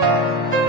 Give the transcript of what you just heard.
thank you